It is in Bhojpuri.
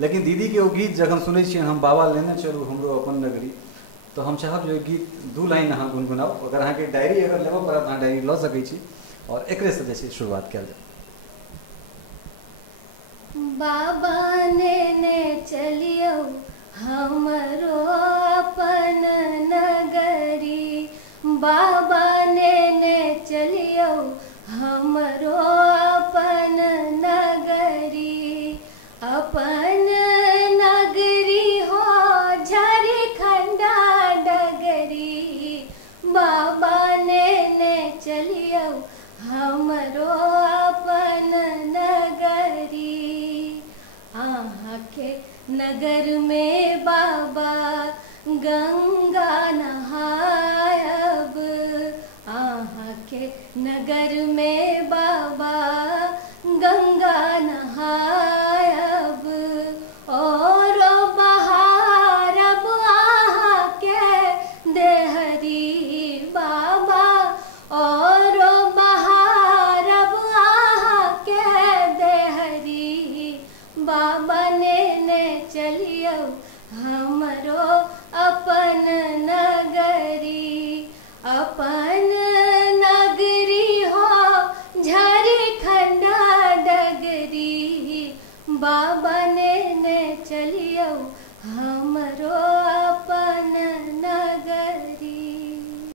लेकिन दीदी के वो गीत जब हम सुनै छियै हम बाबा लेने चलू हमरो अपन नगरी, तो हम चाहब जे गीत दू लाइन अहाँ गुनगुनाउ। अगर अहाँके डायरी अगर लेबऽ पड़त अहाँ डायरी लऽ सकै छी और एकरे से जे छै शुरुआत कयल जाय। बाबा ने चलियो हमरो अपन नगरी, बाबा ने चलियो हमरो अपन नगरी, अपन नगरी हो झारखंडा डगरी, बाबा ने चलियो हमरो अपन नगरी। आहाँ के नगर में बाबा गंगा नहायब, आहाँ के नगर में बाबा गंगा नहायब, और बहारब आहाँ के देहरी बाबा, और बहारब आहाँ के देहरी, बाबा ने चलियो हमरो अपन नगरी, अपन नगरी हो झारखंडा डगरी, बाबा